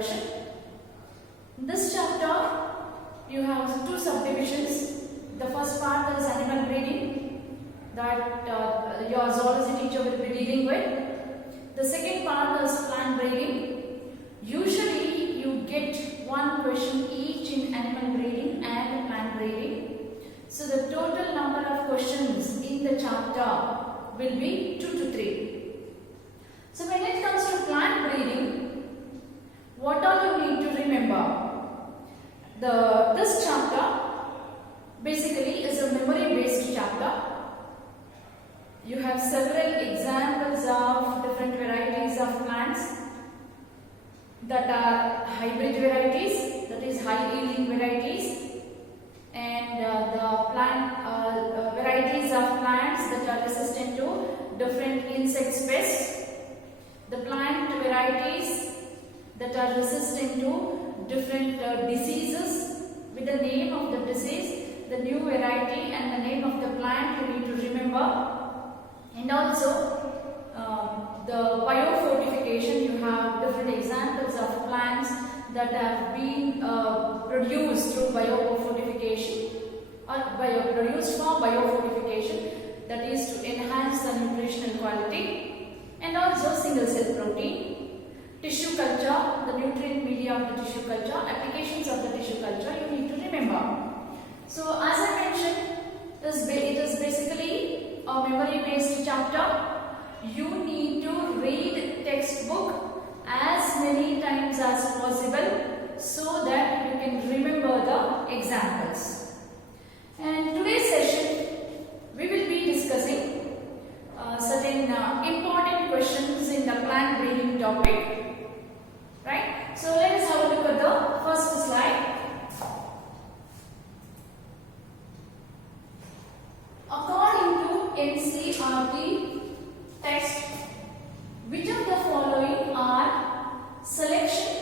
introduction. In this chapter, you have two subdivisions. The first part is animal breeding, that your zoology teacher will be dealing with. The second part is plant breeding. Usually, you get one question each in animal breeding and plant breeding. So, the total number of questions in the chapter will be 2 to 3. So, when it comes to plant breeding, what all you need to remember? This chapter basically is a memory-based chapter. You have several examples of different varieties of plants that are hybrid varieties, that is high-yielding varieties, and the plant varieties of plants that are resistant to different insect pests, the plant varieties that are resistant to different diseases with the name of the disease, the new variety and the name of the plant you need to remember. And also the biofortification, you have different examples of plants that have been produced through biofortification or produced from biofortification, that is to enhance the nutritional quality. And also single cell protein, tissue culture, the nutrient media of the tissue culture, applications of the tissue culture you need to remember. So as I mentioned, it is basically a memory based chapter. You need to read textbook as many times as possible so that you can remember the examples. And today's session we will be discussing certain important questions in the plant breeding topic, right? So let us have a look at the first slide. According to NCERT text, which of the following are selection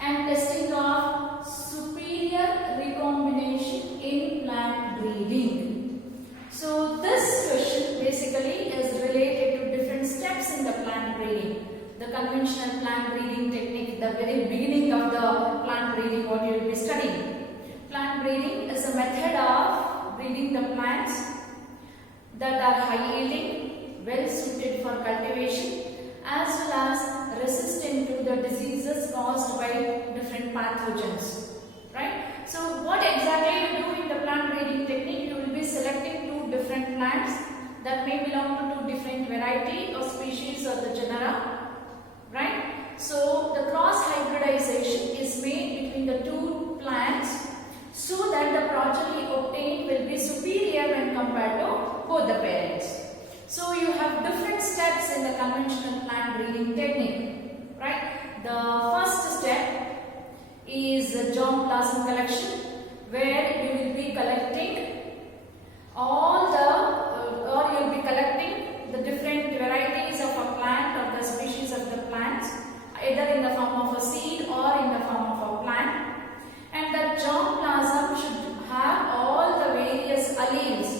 and testing of superior recombination in plant breeding? So this question basically is related to different steps in the plant breeding. The conventional plant breeding technique, the very beginning of the plant breeding, what you will be studying. Plant breeding is a method of breeding the plants that are high yielding, well suited for cultivation, as well as resistant to the diseases caused by different pathogens, right? So what exactly you do in the plant breeding technique? You will be selecting two different plants that may belong to two different variety or species or the genera, right? So the cross hybridization is made between the two plants so that the progeny obtained will be superior when compared to both the parents. So you have different steps in the conventional plant breeding technique, right? The first step is the germplasm collection, where you will be collecting the different varieties of a plant or the species of the plants, either in the form of a seed or in the form of a plant. And the germplasm should have all the various alleles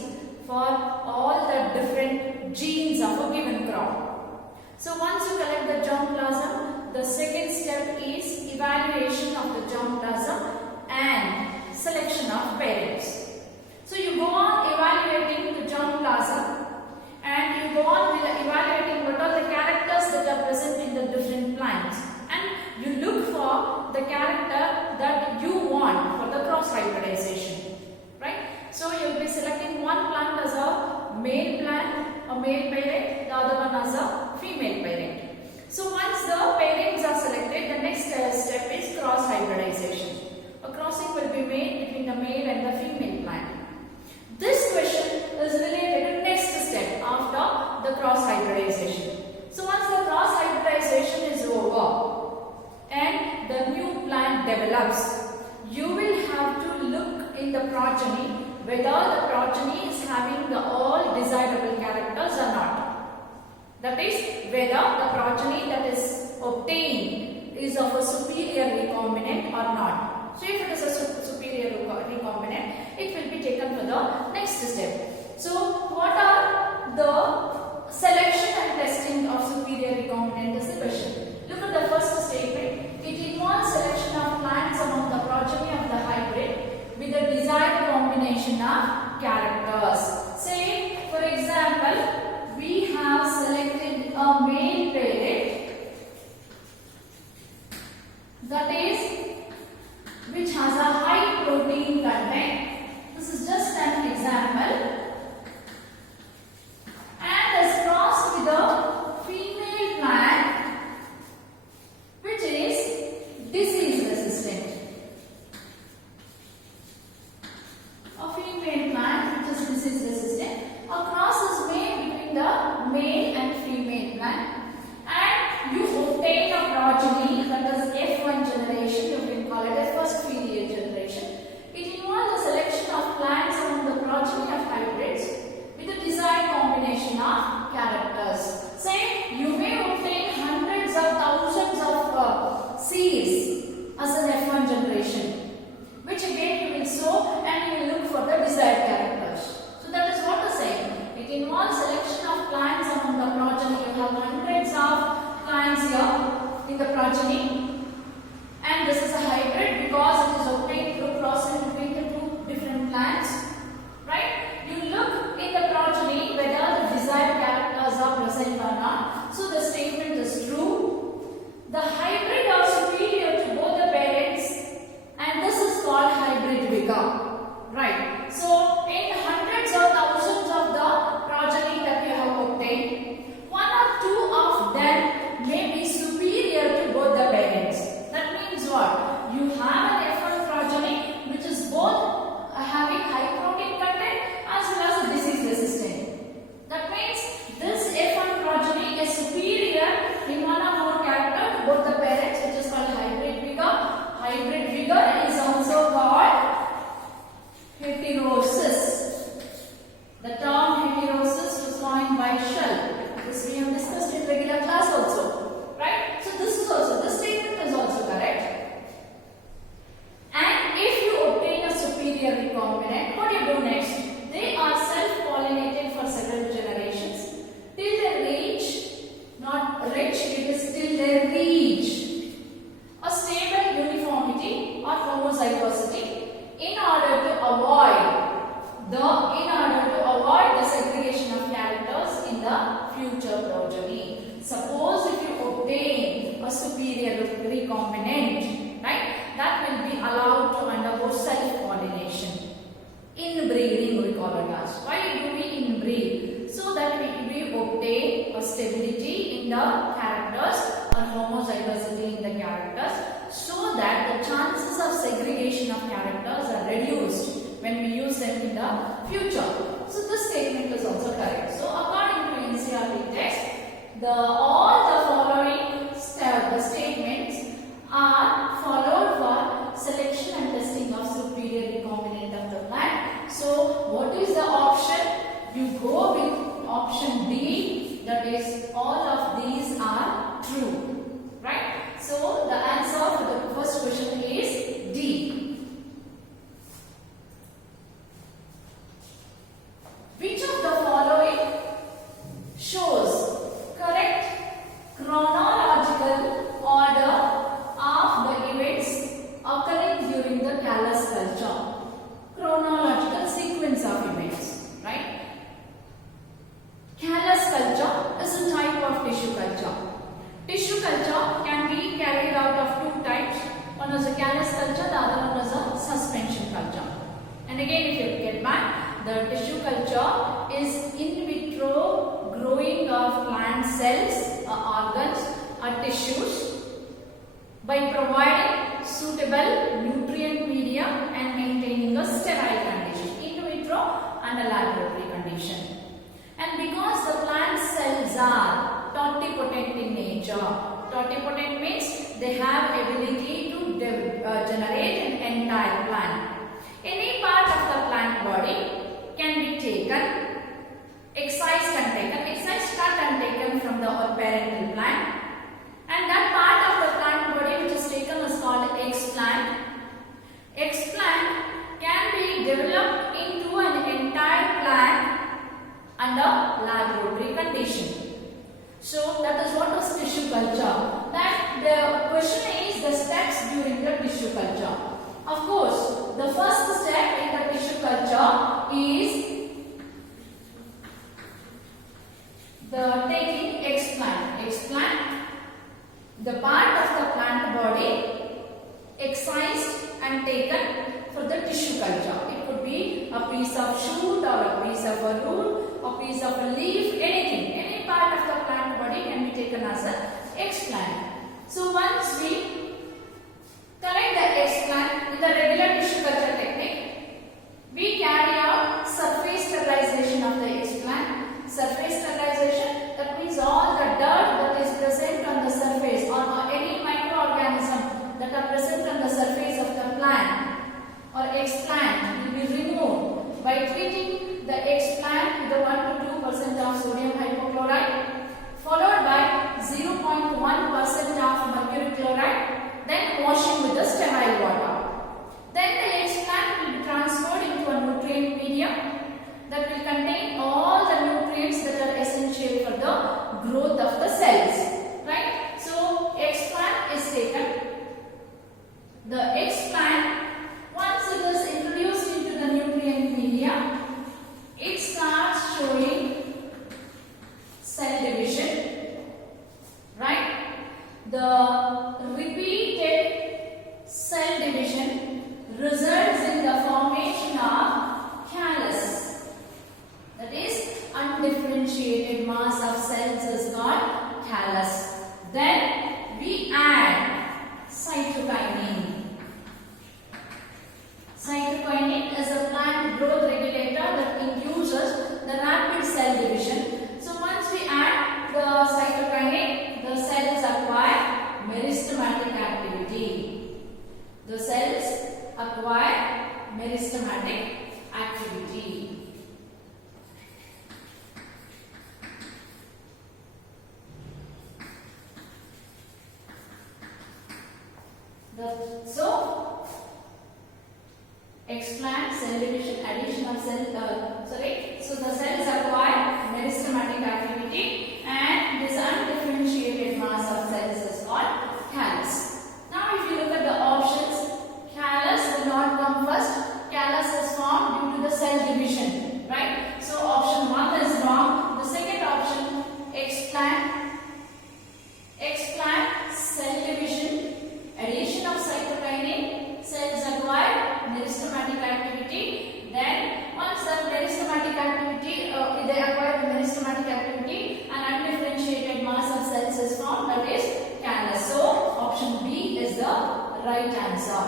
for all the different genes of a given crop. So once you collect the germplasm, the second step is evaluation of the germplasm and selection of parents. So you go on evaluating the germplasm and you go on evaluating what are the characters that are present in the different plants, and you look for the character that you want for the cross hybridization, right? So you will be selecting one plant as a male plant, a male parent, the other one as a female parent. So once the parents are selected, the next step is cross hybridization. A crossing will be made between the male and the female plant. This question is related to next step after the cross hybridization. So once the cross hybridization is over and the new plant develops, you will have to look in the progeny whether the progeny is having the all desirable characters or not. That is, whether the progeny that is obtained is of a superior recombinant or not. So if it is a superior recombinant, it will be taken for the next step. So what are the selection and testing of superior recombinant is the question. Look at the first statement. It involves obtain a progeny, that is F1 generation, you can call it a first period generation. It involves the selection of plants among the progeny of hybrids with a desired combination of characters. Say, you may obtain hundreds of thousands of seeds as an F1 generation, which again you will sow and you will look for the desired characters. So that is what is saying. It involves selection of plants among the progeny. You have hundreds of plants here in the progeny, and this is a hybrid because it is obtained through crossing between the two different plants, right? You look in the progeny whether the desired characters are present or not. So the statement is true. The hybrid are superior to both the parents, and this is called hybrid vigor, right? So in hundreds or thousands of the progeny that you have obtained, one or two of them may be superior to both the parents. That means what? You have an F1 progeny which is both having high protein content as well as disease resistant. That means this F1 progeny is superior in one or more character to both the parents, which is called hybrid vigor. Hybrid vigor is also called heterosis. The term heterosis was coined by Shell. This we have discussed in regular class also, right? So this statement is also correct. And if you obtain a superior recombinant, what do you do next? They are self-pollinated for several generations till they reach, not reach, it is till they reach a stable uniformity or homozygosity in order to avoid the segregation of characters in the future progeny. Suppose if you obtain a superior recombinant, right, that will be allowed to undergo self-pollination. Inbreeding we call it as. Why do we inbreed? So that we obtain a stability in the characters or homozygosity in the characters, so that the chances of segregation of characters are reduced when we use them in the future. So this statement is also correct. So according to NCERT text, all the following statements are followed for selection and testing of superior recombinant of the plant. So what is the option? You go with option D, that is all of these are true, right? So the answer for the first question is D. Which of the following shows correct chronological order of the events occurring during the callus culture? Chronological sequence of events, right? Callus culture is a type of tissue culture. Tissue culture can be carried out of two types. One is a callus culture, the other one is a suspension culture. And again, if you get back, the tissue culture is in vitro growing of plant cells, organs, or tissues by providing suitable nutrient media and maintaining a sterile condition, in vitro and a laboratory condition. And because the plant cells are totipotent in nature, totipotent means they have ability to generate an entire plant. Any part of the plant body can be taken, excised and taken, excised, cut and taken from the parental plant, and that part of the plant body which is taken is called explant. Explant can be developed into an entire plant under laboratory condition. So that is what is tissue culture. That the question is the steps during the tissue culture. Of course, the first step in the tissue culture is the taking explant. Explant, the part of the plant body excised and taken for the tissue culture. It could be a piece of shoot or a piece of a root, a piece of a leaf, anything. Any part of the plant body can be taken as an explant. So once we collect the explant with the regular tissue culture technique, we carry out surface sterilization of the explant. Surface sterilization, that means all the dirt that is present on the surface or the repeated cell division results in the formation of callus. That is, undifferentiated mass of cells is called callus. Then we add cytokinin. Cytokinin is a plant growth regulator that induces the rapid cell division. So once we add the cytokinin, the cells acquire meristematic activity. The cells acquire meristematic activity. So explant cell division, addition of cell, so the cells acquire meristematic activity and this undifferentiated mass of cells is called callus. Now if you look at the options, callus will not come first. Callus is formed due to the cell division, right? So option 1 is wrong. The second option, explant cell division, addition of cytokinin, cells acquire meristematic activity. Then once the meristematic activity, they acquire the meristematic activity and undifferentiated mass of cells is formed, that is callus. So option B is the right answer.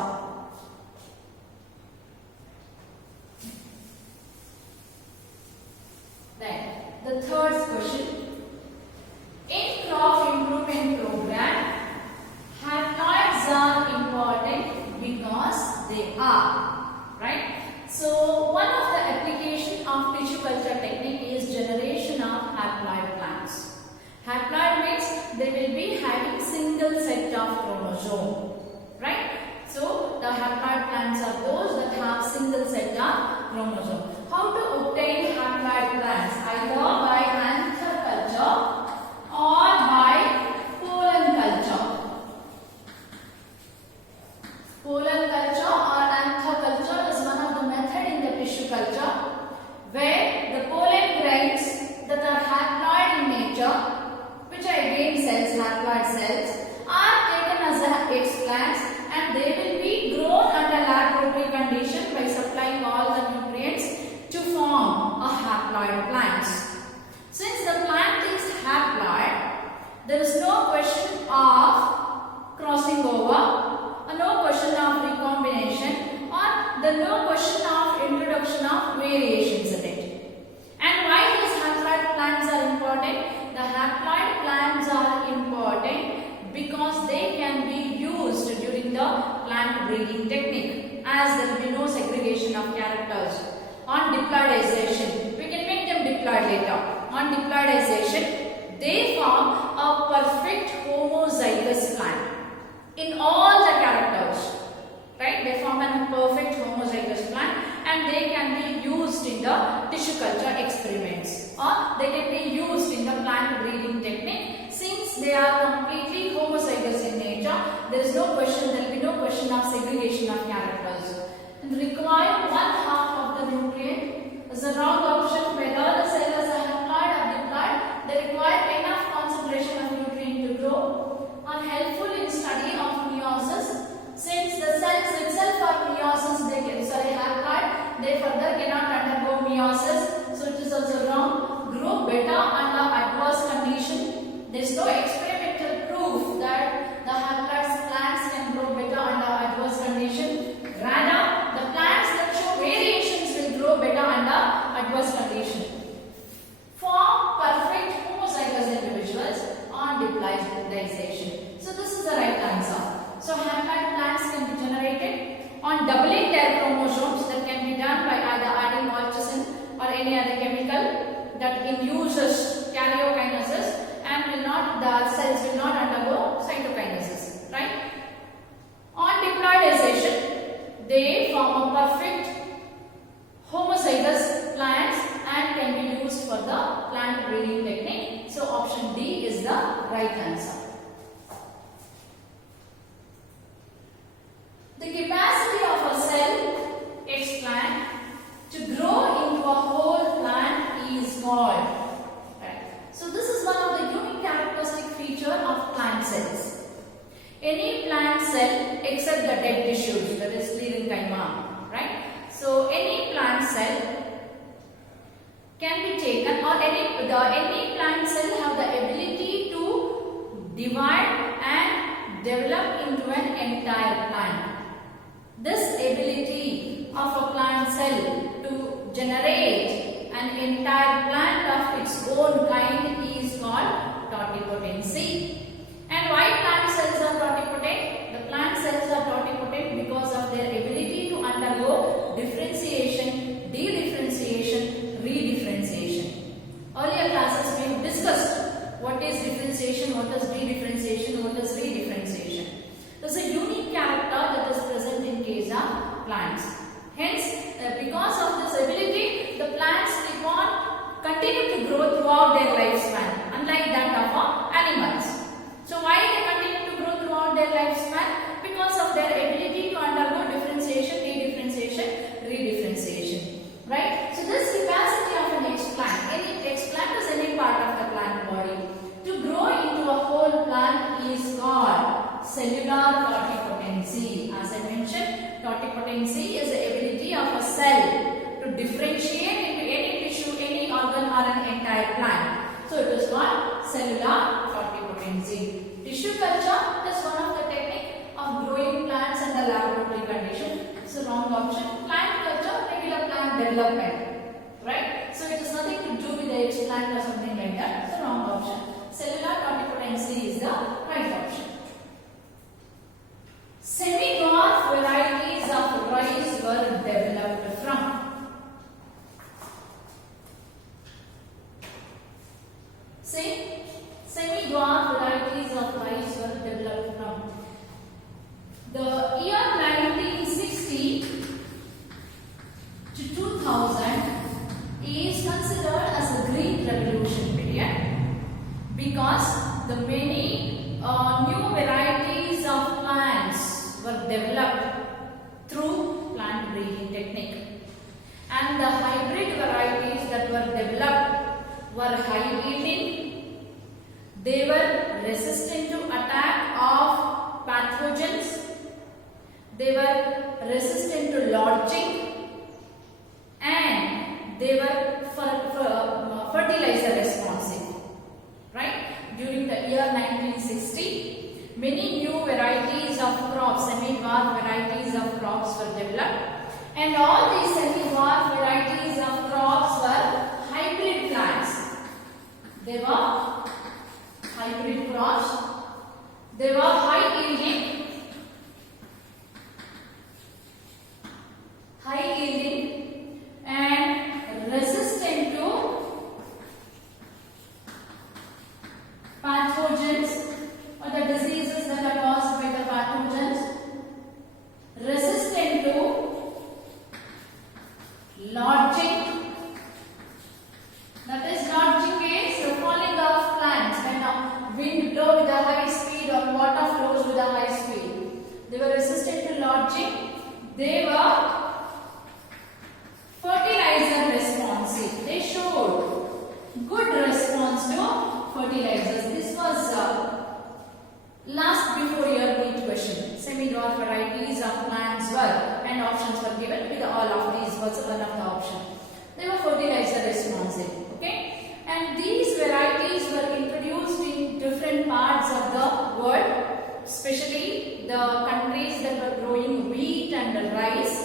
Then the third question. In crop improvement program, haploids are important because they are, right? So one of the application of tissue culture technique is generation of haploid plants. Haploid means they will be having single set of chromosome, right? So the haploid plants are those that have single set of chromosome. How to obtain haploid plants? Either by anther culture or by pollen culture. Pollen culture or anther culture is one of the method in the tissue culture where the pollen grains that are haploid in nature, which are again cells, haploid cells, are taken as explants and they will be grown under laboratory condition by supplying all the nutrients to form a haploid plant. Since the plant is haploid, there is no question of crossing over, no question of recombination, or there is no question of introduction of variations in it. And why these haploid plants are important? The haploid plants are important because they can be used during the plant breeding technique, as there will be no segregation of characters. On diploidization, we can make them diploid later. On diploidization, they form a perfect homozygous plant in all the characters, right? They form a perfect homozygous plant and they can be used in the tissue culture experiments, or they can be used in the plant breeding technique. Since they are completely homozygous in nature, there is no question, there will be no question of segregation of characters. And require 1/2 of the nutrient is a wrong option. Whether the cell is a haploid or diploid, they require enough concentration of nutrient to grow. Are helpful in study of meiosis. Since the cells itself are meiosis, haploid, they further cannot undergo meiosis. So it is also wrong. Grow better under adverse condition. There is no experimental proof that the haploid plants can grow better under adverse condition. Rather, the plants that show variations will grow better under adverse condition. Form perfect homozygous individuals on diploidization. So this is the right answer. So haploid plants can be generated on doubling their chromosomes. That can be done by either adding colchicine or any other chemical that induces karyokinesis, and the cells will not undergo cytokinesis, right? On diploidization, they form a perfect homozygous plants and can be used for the plant breeding technique. So option D is the right answer. The capacity of a cell explant to grow into a whole plant is called, any plant cell except the dead tissues, that is parenchyma, right? So any plant cell can be taken, or any plant cell have the ability to divide and develop into an entire plant. This ability of a plant cell to generate an entire plant of its own kind is called totipotency. And why plant cells are totipotent? The plant cells are totipotent because of their ability to undergo differentiation, dedifferentiation, redifferentiation. Earlier classes we have discussed what is differentiation, what is dedifferentiation, what is redifferentiation. There's a unique character that is present in case of plants. Hence, because of this ability, the plants keep on continue to grow throughout their lifespan, unlike that of animals. So why they continue to grow throughout their lifespan? Because of their ability to undergo differentiation, dedifferentiation, redifferentiation. Right? So this capacity of an explant, any explant is any part of the plant body, to grow into a whole plant is called cellular totipotency. As I mentioned, totipotency is the ability of a cell to differentiate into any tissue, any organ or an entire plant. So it is called cellular totipotency. Tissue culture is one of the technique of growing plants under laboratory condition. It's a wrong option. Plant culture, regular plant development. Right? So it has nothing to do with the explant or something like that. It's a wrong option. Cellular totipotency is the right option. Semi-dwarf varieties of rice were developed from. See, semi-dwarf varieties of rice were developed from. The year 1960 to 2000 is considered as a Green Revolution period because the many new varieties of plants were developed through plant breeding technique, and the hybrid varieties that were developed were high yielding. They were resistant to attack of pathogens. They were resistant to lodging, and they were fertilizer responsive. Right? During the year 1960, many new varieties of crops, semi-dwarf varieties of crops were developed, and all these semi-dwarf varieties of crops were hybrid plants. They were hybrid crops. They were high yielding, and resistant to pathogens or the diseases that are caused by the pathogens, resistant to lodging. That is, lodging is the falling of plants when a wind blows with a high speed or water flows with a high speed. They were resistant to lodging. They were fertilizer responsive. They showed good response to fertilizers. This was last before year NEET question. Semi-dwarf varieties of plants were, and options were given with all of these was one of the option. They were fertilizer responsive. Okay, and these varieties were introduced in different parts of the world, especially the countries that were growing wheat and rice,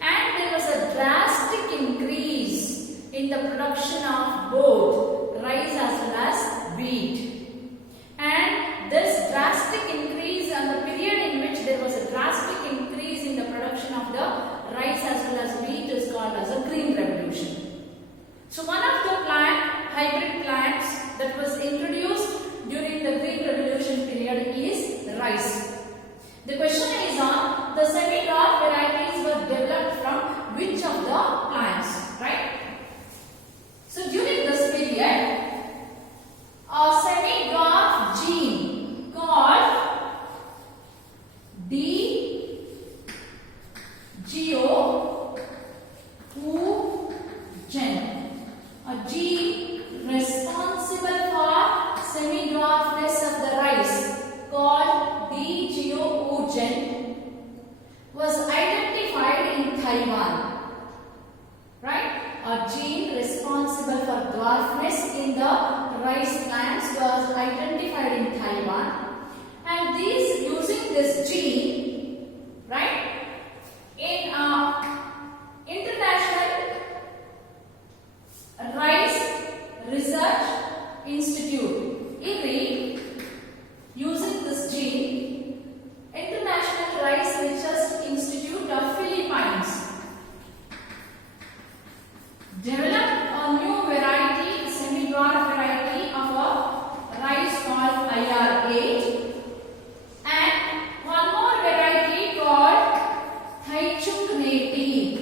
and there was a drastic increase in the production of both rice as well as wheat. And this drastic increase, and the period in which there was a drastic increase in the production of the rice as well as wheat is called as a Green Revolution. So one of the hybrid plants that was introduced during the Green Revolution period is rice. The question is on the semi-dwarf varieties were developed from which of the plants, right? So during this period, a semi-dwarf gene called DGO2 a gene responsible for semi-dwarfness of the rice called DGO2 Taiwan. Right? A gene responsible for dwarfness in the rice plants was identified in Taiwan, and these using this gene, right, in International Rice Research Institute, IRI, using this gene, International Rice Research Institute of Philippines developed a new variety, semi-dwarf variety of a rice called IR8, and one more variety called Taichung native.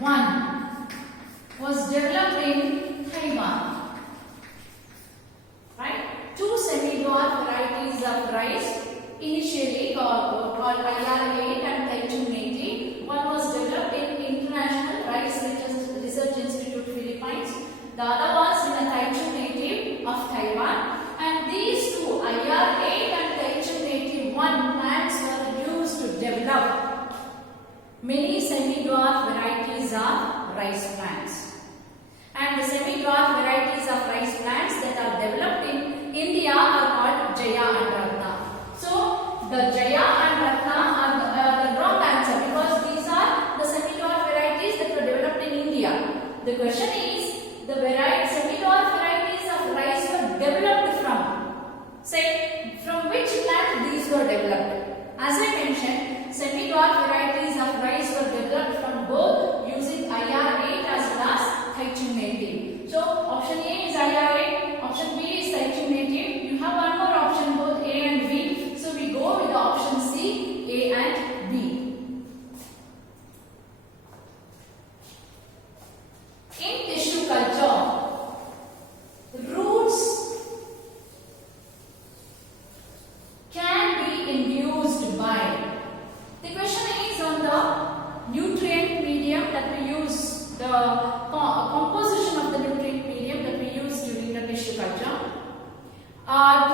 One was developed in Taiwan. Right? Two semi-dwarf varieties of rice initially called IR8 and Taichung native. One was developed in International Rice Research Institute Philippines. The other was in the Taichung native of Taiwan. And these two, IR8 and Taichung native 1 plants were used to develop many semi-dwarf varieties of rice plants. And the semi-dwarf varieties of rice plants that are developed in India are called Jaya and Ratna. So, the Jaya and Ratna are the wrong answer because these are the semi-dwarf varieties that were developed in India. The question is, the semi-dwarf varieties of rice were developed from? Say, from which plant these were developed? As I mentioned, semi-dwarf varieties of rice were developed from both using IR8 as well as Taichung native. So, option A is IR8, option B is Taichung native. You have one more option, both A and B. So, we go with the option C, A and B. In tissue culture, roots can be induced by. The question is on the nutrient medium that we use, the composition of the nutrient medium that we use during the tissue culture.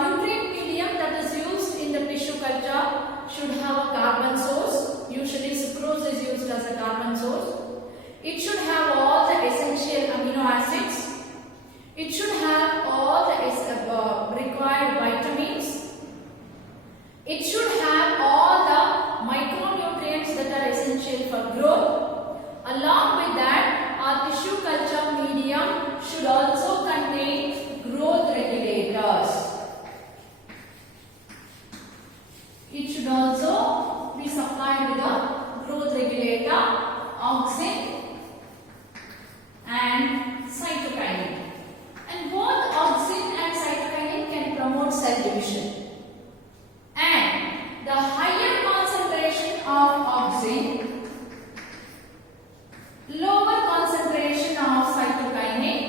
Nutrient medium that is used in the tissue culture should have a carbon source. Usually sucrose is used as a carbon source. It should have all the essential amino acids. It should have all the required vitamins. It should have all the micronutrients that are essential for growth. Along with that, our tissue culture medium should also contain growth regulators. It should also be supplied with a growth regulator, auxin and cytokinin. And both auxin and cytokinin can promote cell division. And the higher concentration of auxin, lower concentration of cytokinin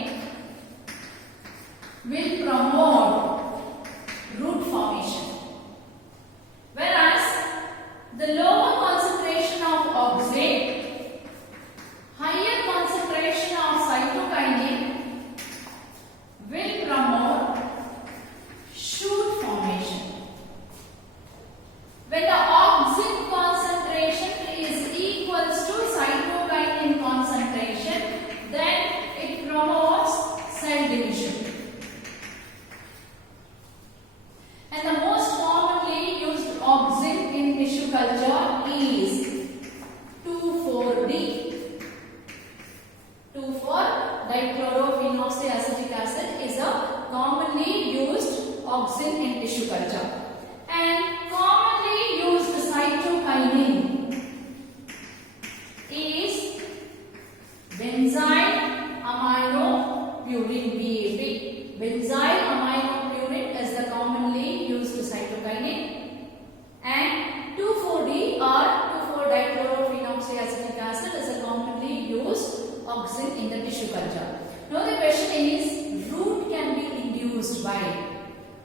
will promote root formation. Whereas the lower concentration of auxin, higher concentration of cytokinin will promote shoot formation. When the auxin concentration is equals to cytokinin concentration, then it promotes cell division. And the most commonly used auxin in tissue culture is 2,4-D. 2,4-dichlorophenoxyacetic acid is a commonly used auxin in tissue culture. And commonly used cytokinin is benzyl aminopurine, BAP. Benzyl aminopurine is the commonly used cytokinin, and 2,4-D or 2,4-dichlorophenoxyacetic acid is a commonly used auxin in the tissue culture. Now the question is, root can be induced by.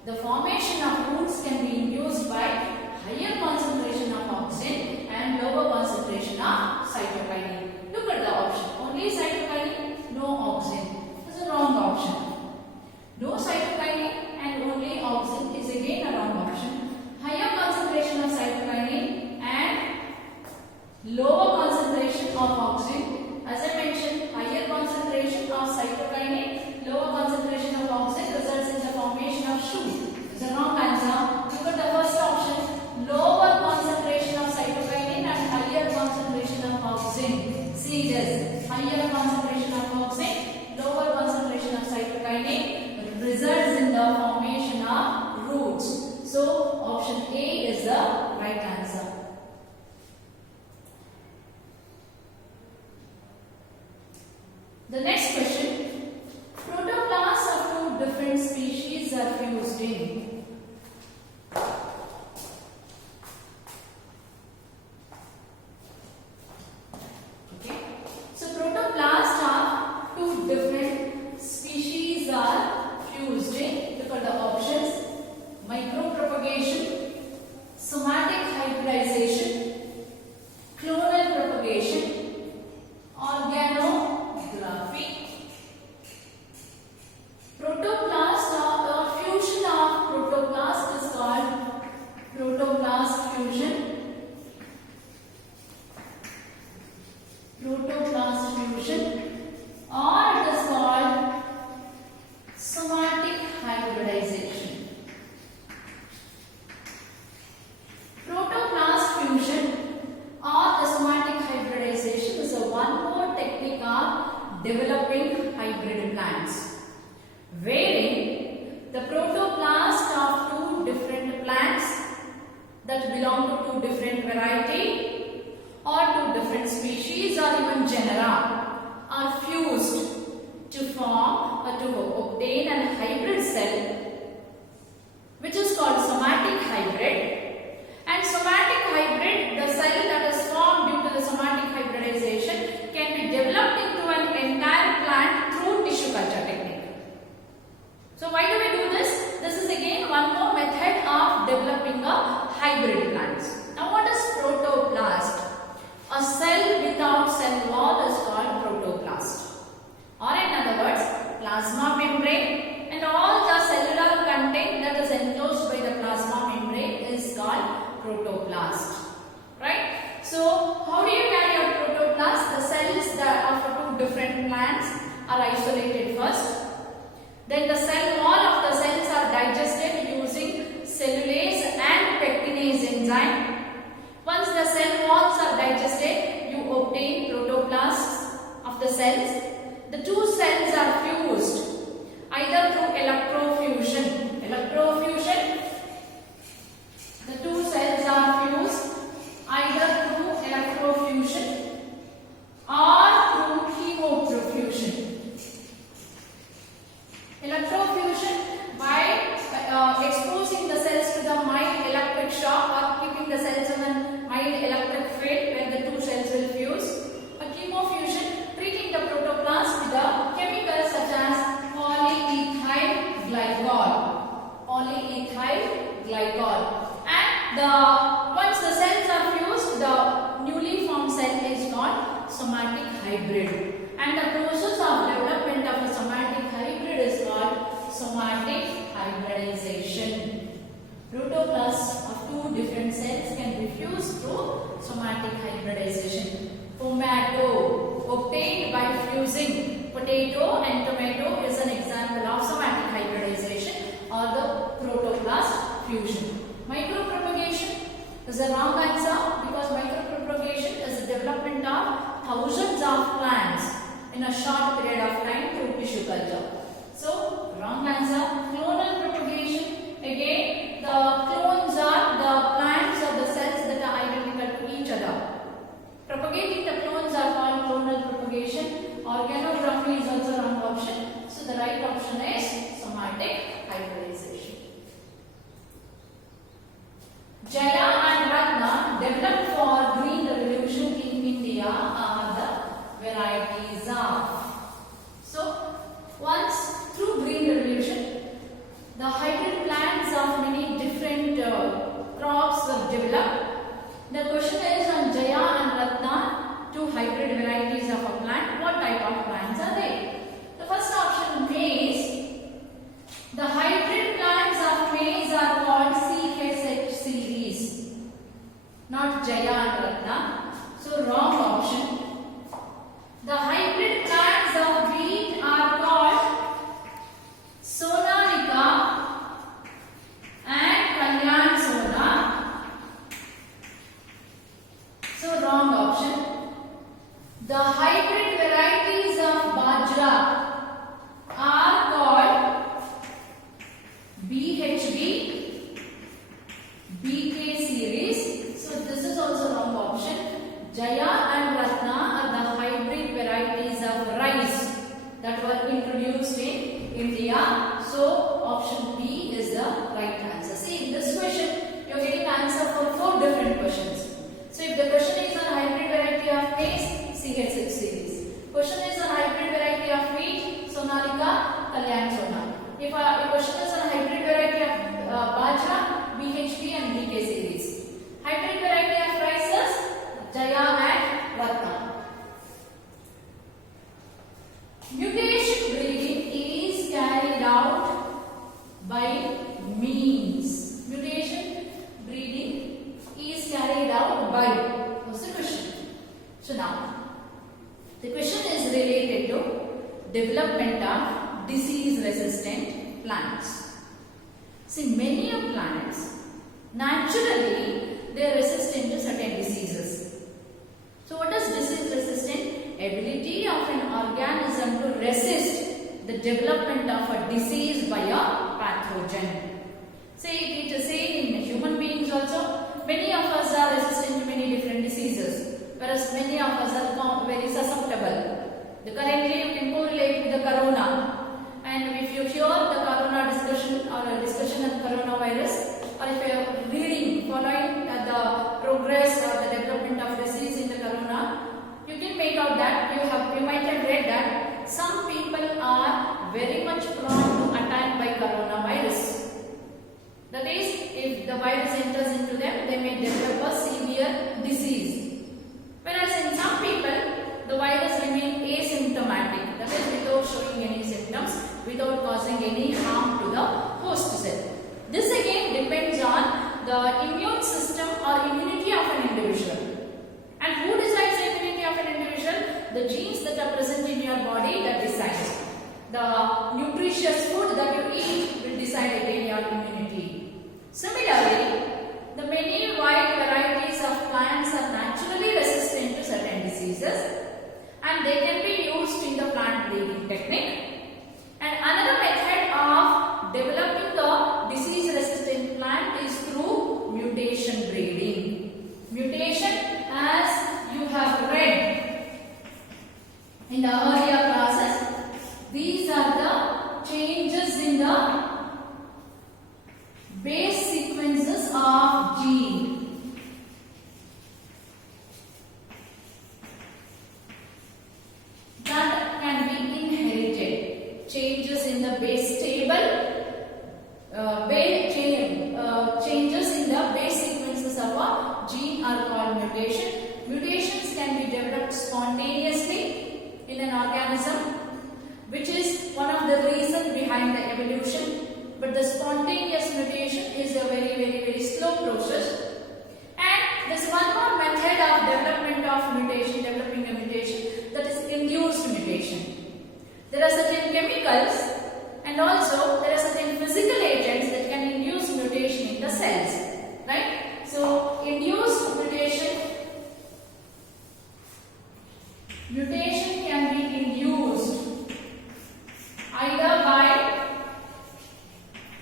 The formation of roots can be induced by higher concentration of auxin and lower concentration of cytokinin. Look at the option. Only cytokinin, no auxin. This is a wrong option. No cytokinin and only auxin is again a wrong option. Higher concentration of cytokinin and So option A is the right answer. The next question, protoplasts of two different species are fused in. Okay, so protoplasts of two different species are fused in. Look at the options: micropropagation, somatic hybridization, clonal propagation, organography. Protoplast or fusion of protoplast is called protoplast fusion. Protoplast fusion, or it is called somatic hybridization. Protoplast fusion or the somatic hybridization is a one more technique of developing hybrid plants, wherein the protoplast of two different plants that belong to two different variety or two different species or even genera are fused to form or to obtain an hybrid cell, which is called somatic hybrid. And somatic hybrid, the cell that is formed due to the somatic hybridization, can be developed into an entire plant through tissue culture technique. So why do we do this? This is again one more method of developing a hybrid plants. Now what is protoplast? A cell without cell wall is called protoplast. Or in other words, plasma membrane and all the cellular content that is enclosed by the plasma membrane is called protoplast. Right? So how do you carry out protoplast? The cells that are of two different plants are isolated first. Then the cell wall of the cells are digested using cellulase and pectinase enzyme. Once the cell walls are digested, you obtain protoplasts of the cells. The two cells are fused either through electrofusion. Electrofusion, the two cells are fused either through electrofusion or through chemoprofusion. Electrofusion by exposing the cells to the mild electric shock or keeping the cells in a mild electric field where the two cells will fuse. A chemofusion, treating the protoplast with a chemical such as polyethyl glycol. Polyethyl glycol. And once the cells are fused, the newly formed cell is called somatic hybrid. And the process of development of a somatic hybrid is called somatic hybridization. Protoplasts of two different cells can be fused through somatic hybridization. Tomato, obtained by fusing potato and tomato, is an example of somatic hybridization or the protoplast fusion. Micropropagation is a wrong answer because micropropagation is the development of thousands of plants in a short period of time through tissue culture. So, wrong answer. Clonal propagation, again the clones are the plants or the cells that are identical to each other. Propagating the clones are called clonal propagation. Organography is also wrong option. So, the right option is somatic hybridization. Jaya and Ratna developed for green revolution in India are the varieties of. So, once through green revolution, the hybrid plants of many different crops were developed. The question is on Jaya and Ratna, two hybrid varieties of a plant. What type of plants are they? The first option, maize. The hybrid plants of maize are called CSH series, not Jaya and Ratna. So wrong option. The hybrid plants of wheat are called Sonalika and Kalyan Sona. So wrong option. The hybrid varieties of Bajra are called BHB See, many of plants, naturally, they are resistant to certain diseases. So what is disease resistant? Ability of an organism to resist the development of a disease by a pathogen. Say it is same in human beings also. Many of us are resistant to many different diseases, whereas many of us are not very susceptible. Currently you can correlate with the corona, and if you hear the corona discussion or a discussion of coronavirus, or if you are reading, following the progress or the development of disease in the corona, you can make out that you might have read that some people are very much prone to attack by coronavirus. That is, if the virus enters into them, they may develop a severe disease. Whereas in some people, the virus remains asymptomatic. That is, without showing any symptoms, without causing any harm to the host cell. This again depends on the immune system or immunity of an individual. And who decides the immunity of an individual? The genes that are present in your body that decides. The nutritious food that you eat will decide again your immunity. Similarly, the many wide varieties of plants are naturally resistant to certain diseases, and they can be used in the plant breeding technique. And another method of developing the disease resistant plant is through mutation breeding. Mutation, as you have read in the earlier classes, these are the changes in the base sequences of gene. That can be inherited. Changes in the base table, changes in the base sequences of a gene are called mutation. Mutations can be developed spontaneously in an organism, which is one of the reasons behind the evolution. But the spontaneous mutation is a very slow process. And there's one more method of development of mutation, developing a mutation, that is induced mutation. There are certain chemicals and also there are certain physical agents that can induce mutation in the cells. Right? So, induced mutation can be induced either by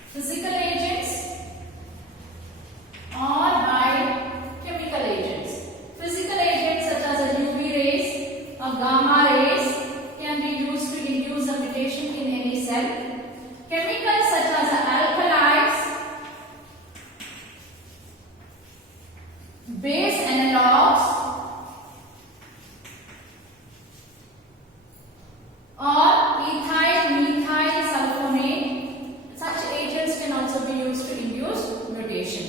physical agents or by chemical agents. Physical agents such as UV rays or gamma rays can be used to induce a mutation in any cell. Chemicals such as alkalides, base analogs, or ethyl methyl sulfonate, such agents can also be used to induce mutation.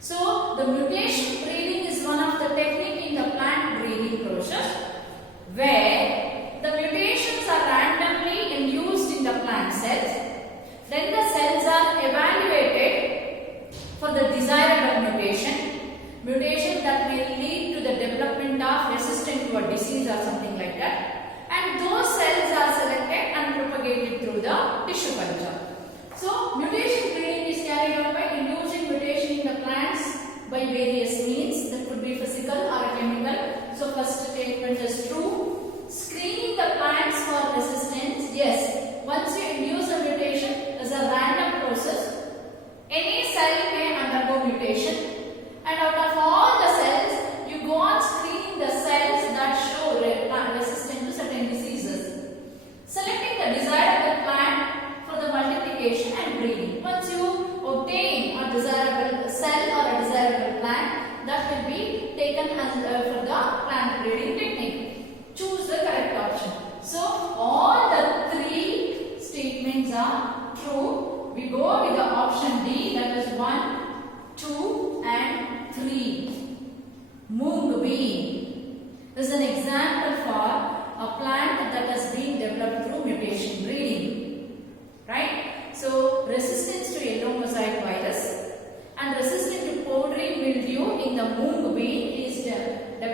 So, the mutation breeding is one of the techniques in the plant breeding process, where the mutations are randomly induced in the plant cells. Then the cells are evaluated for the desirable mutation that may lead to the development of resistance to a disease or something like that. And those cells are selected and propagated through the tissue culture. So, mutation breeding is carried out by inducing mutation in the plants by various means. That could be physical or chemical. So, first statement is true. Screening the plants for resistance. Yes, once you induce a mutation, it's a random process. Any cell may undergo mutation. And out of all the cells, you go on screening the cells that show resistance to certain diseases. Selecting the desirable plant for the multiplication and breeding. Once you obtain a desirable cell or a desirable plant, that will be taken as for the plant breeding technique. Choose the correct option. So, all the three statements are true. We go with the option D, that is 1, 2 and 3. Mung bean is an example for a plant that has been developed through mutation breeding. Right? So, resistance to yellow mosaic virus and resistant to powdery mildew in the mung bean is developed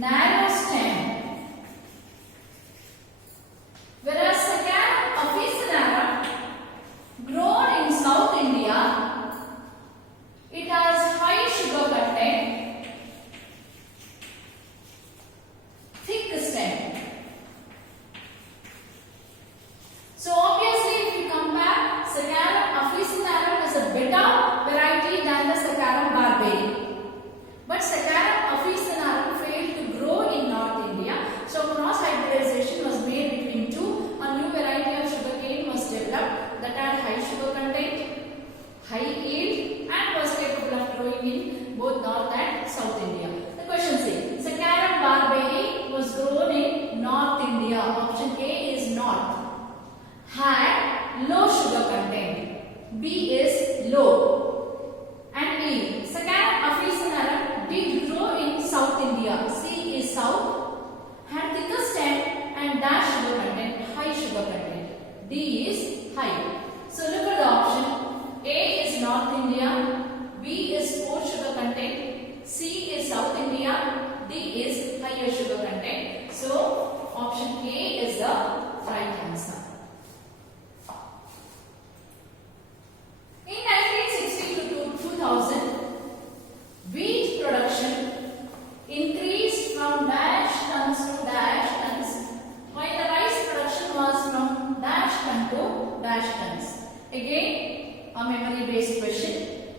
narrow stem. Whereas Saccharum officinarum, grown in South India, it has high sugar content, thick stem. So obviously, if you compare, Saccharum officinarum is a better variety than the Saccharum barberi. But Saccharum officinarum failed to grow in North India, so cross hybridization was made between two. A new variety of sugarcane was developed that had high sugar content, high yield, and was capable of growing in both North and South India. The question says, Saccharum barberi was grown in North India. Option A is North. Had low sugar content. B is low. And E, Saccharum officinarum did grow in South India. C is South. Had thicker stem and dash sugar content, high sugar content. D is high. So look at the option. A is North India. B is poor sugar content. C is South India. D is higher sugar content. So option A is the right answer. In 1960 to 2000, wheat production increased from dash tons to dash tons, while the rice production was from dash ton to dash tons. Again, a memory-based question,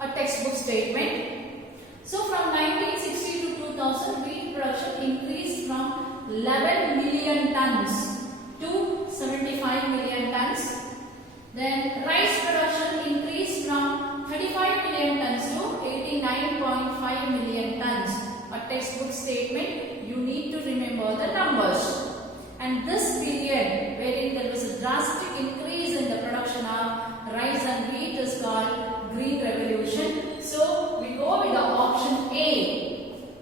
a textbook statement. So from 1960 to 2000, wheat production increased from 11 million tons to 75 million tons. Then rice production increased from 35 million tons to 89.5 million tons. A textbook statement, you need to remember the numbers. And this period wherein there was a drastic increase in the production of rice and wheat is called Green Revolution. So we go with the option A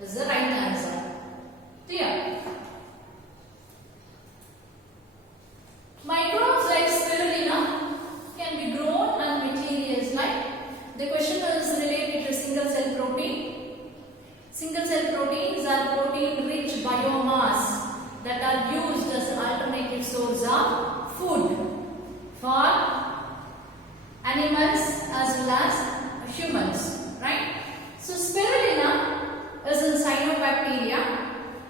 is the right answer. Clear? Microbes like spirulina can be grown on materials like, the question is related to single cell protein. Single cell proteins are protein rich biomass that are used as an alternative source of food for animals as well as humans, right? So spirulina is a cyanobacteria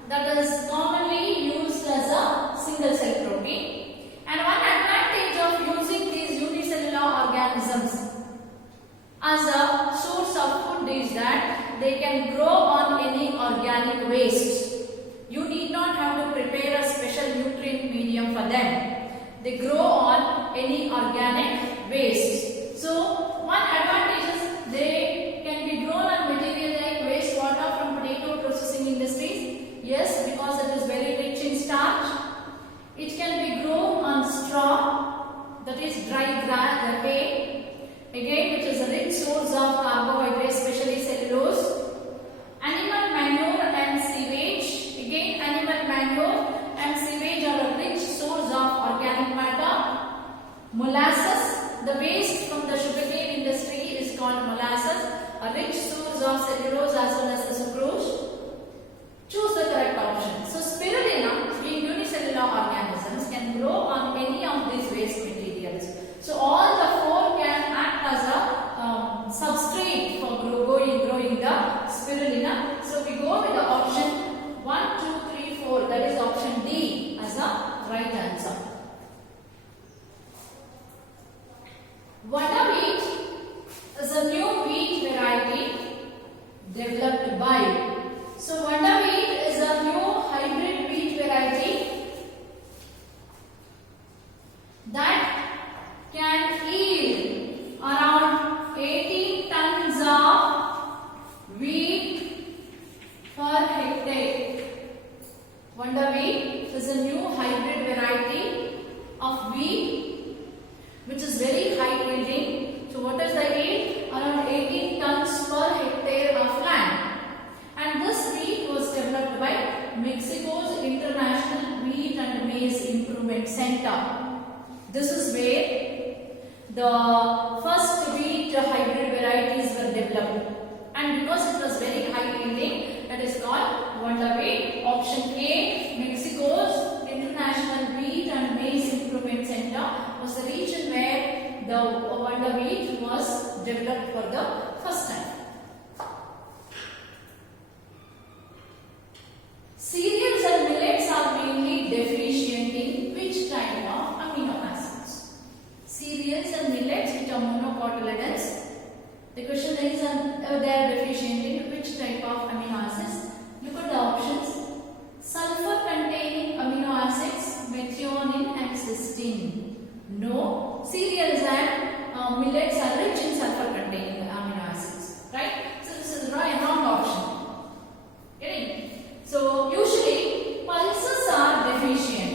that is commonly used as a single cell protein. And one advantage of using these unicellular organisms as a source of food is that they can grow on any organic waste. You need not have to prepare a special nutrient medium for them. They grow on any organic waste. So one advantage is they can be grown on material like wastewater from potato processing industries. Yes, because it is very rich in starch. It can be grown on straw, that is dry hay, again which is a rich source of carbohydrates, especially cellulose. Animal manure and sewage, again animal manure and sewage are a rich source of organic matter. Molasses, the waste from the sugarcane industry is called molasses, a rich source of cellulose as well as the sucrose. Choose the correct option. So spirulina, being unicellular organisms, can grow on any of these waste materials. So all the four can act as a substrate for growing the spirulina. So we go with the option 1, 2, 3, 4. That is option D as a right answer. Wonder wheat is a new wheat variety developed by. So Wonder wheat is a new hybrid wheat variety that can yield around 18 tons of wheat per hectare. Wonder wheat is a new hybrid variety of wheat which is very high yielding. So what is the yield? Around 18 tons per hectare of land. And this wheat was developed by Mexico's International Wheat and Maize Improvement Center. This is where the first wheat hybrid varieties were developed. And because it was very high yielding, it is called wonder wheat. Option A, Mexico's International Wheat and Maize Improvement Center was the region where the wonder wheat was developed for the first time. Cereals and millets are mainly deficient in which type of amino acids? Cereals and millets, which are monocotyledons. The question is, they are deficient in which type of amino acids? Look at the options. Sulfur containing amino acids, methionine and cysteine. No. Cereals and millets are rich in sulfur containing amino acids. Right? So this is a wrong option. Getting? So usually pulses are deficient.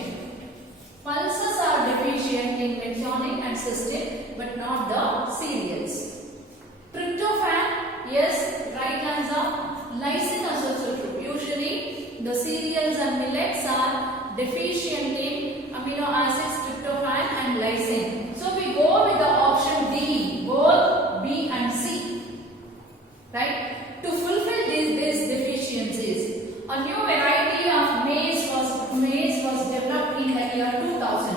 Pulses are deficient in methionine and cysteine, but not the cereals. Tryptophan, yes, right answer. Lysine is also true. Usually the cereals and millets are deficient in amino acids, tryptophan and lysine. So we go with the option D, both B and C. Right? To fulfill these deficiencies, a new variety of maize was developed in the year 2000.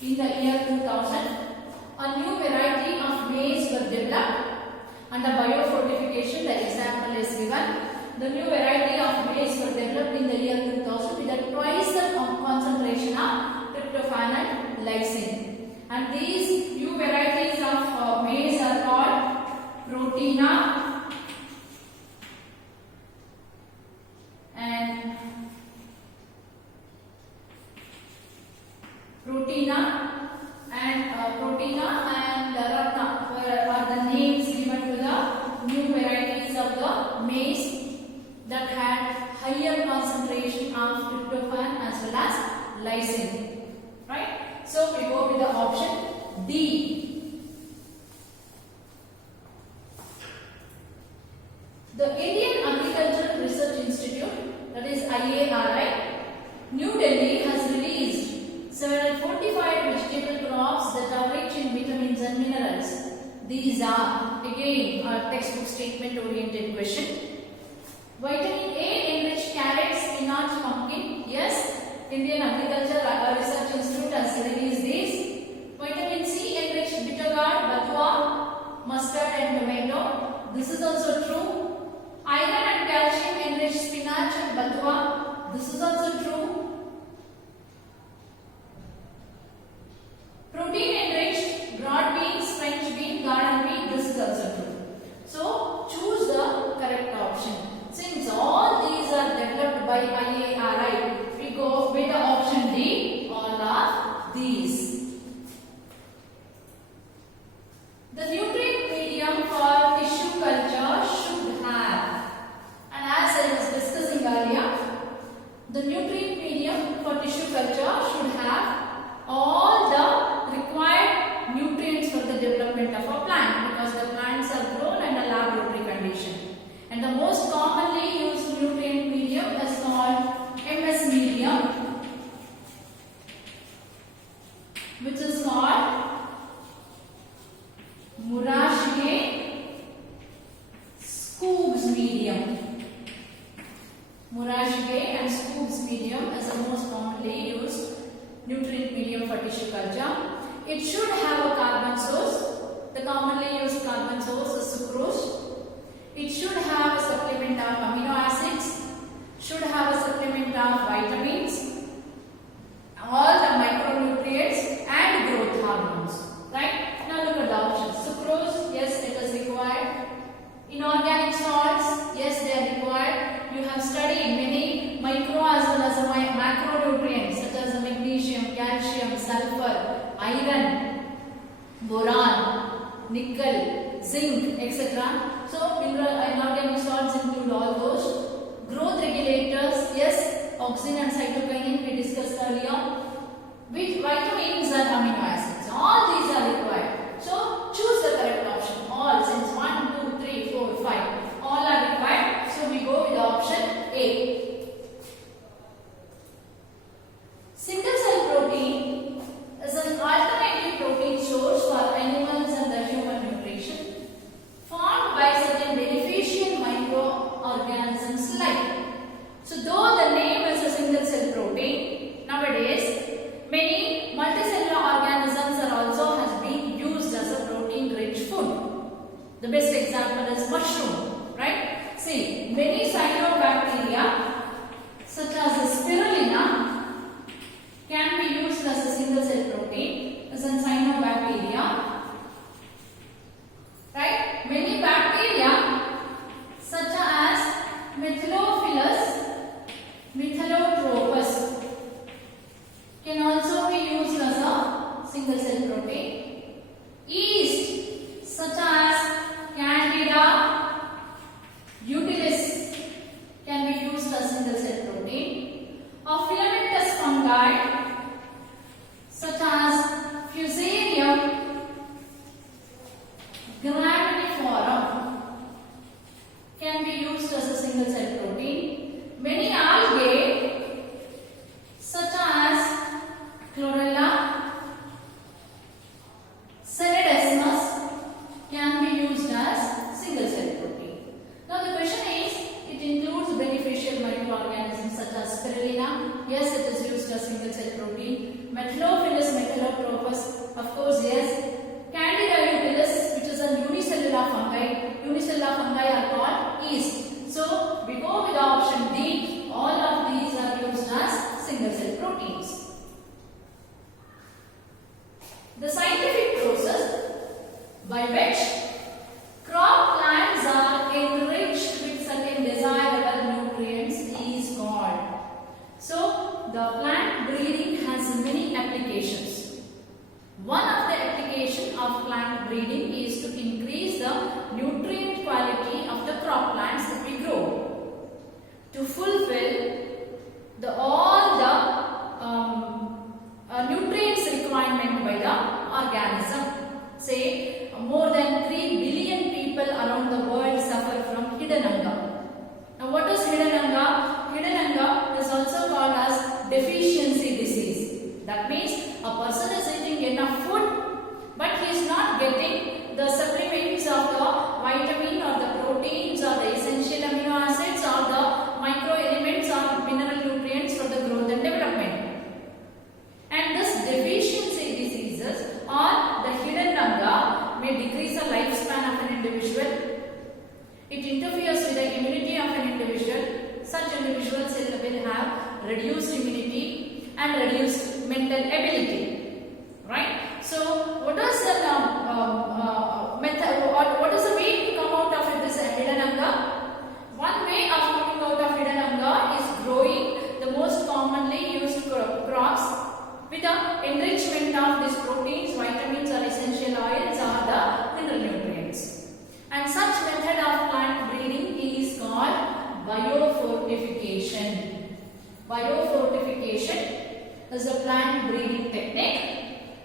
In the year 2000, a new variety of maize was developed under biofortification. The example is given. The new variety of maize was developed in the year 2000 with a twice the concentration of tryptophan and lysine. And these new varieties of maize are called Protina and Ratna are the names given to the new varieties of the maize that had higher concentration of tryptophan as well as lysine. Right? So we go with the option D. The Indian Agricultural Research Institute, that is IARI, New Delhi has released several fortified vegetable crops that are rich in vitamins and minerals. These are again a textbook statement oriented question. Vitamin A enriched carrots, spinach, pumpkin. Yes, Indian Agricultural Research Institute has released these. Vitamin C enriched bitter gourd, bathua, mustard and tomato. This is also true. Iron and calcium enriched spinach and bathua. This is also true. Protein enriched broad beans, French bean, garden bean. This is also true. So choose the correct option. Since all these are developed by IARI, we go with the option D. All are these. The nutrient medium for tissue culture should have, and as I was discussing earlier, the nutrient medium for tissue culture should have all the required nutrients for the development of a plant, because the plants are grown under laboratory condition. And the most commonly used nutrient medium is called MS medium, which is called Murashige-Skoog's medium. Murashige and Skoog's medium is the most commonly used nutrient medium for tissue culture. It should have a carbon source. The commonly used carbon source is sucrose. It should have a supplement of amino acids, should have a supplement of vitamins, all the micronutrients and growth hormones. Right? Now look at the options. Sucrose, yes, it is required. Inorganic salts, yes, they are required. You have studied many micro as well as macronutrients such as magnesium, calcium, sulfur, iron, boron, nickel, zinc, etc. So inorganic salts include all those. Growth regulators, yes, auxin and cytokinin we discussed earlier. With vitamins and amino acids, all these are required. So choose the correct option. All, since 1, 2, 3, 4, 5, all are required. So we go with the option A. Single cell protein is an alternative protein source for animals and the human nutrition, formed by certain beneficial microorganisms by which crop plants are enriched with certain desirable nutrients is called. So the plant breeding has many applications. One of the application of plant breeding is to increase the nutrient quality of the crop plants that we grow, to fulfill all the nutrients requirement by the organism. Say more than 3 billion people around the world suffer from hidden hunger. Now what is hidden hunger? Hidden hunger is also called as deficiency disease. That means a person is eating enough food but he is not getting the supplements of the vitamin or the proteins or the essential amino acids or the micro elements or mineral nutrients for the growth and development. And this deficiency diseases or the hidden hunger may decrease the lifespan of an individual. It interferes with the immunity of an individual. Such individuals will have reduced immunity and reduced mental ability. Right? So, what is the method? What is the way to come out of this hidden hunger? One way of coming out of hidden hunger is growing the most commonly used crops with the enrichment of these proteins, vitamins or essential oils or the mineral nutrients. And such method of plant breeding is called biofortification. Biofortification is a plant breeding technique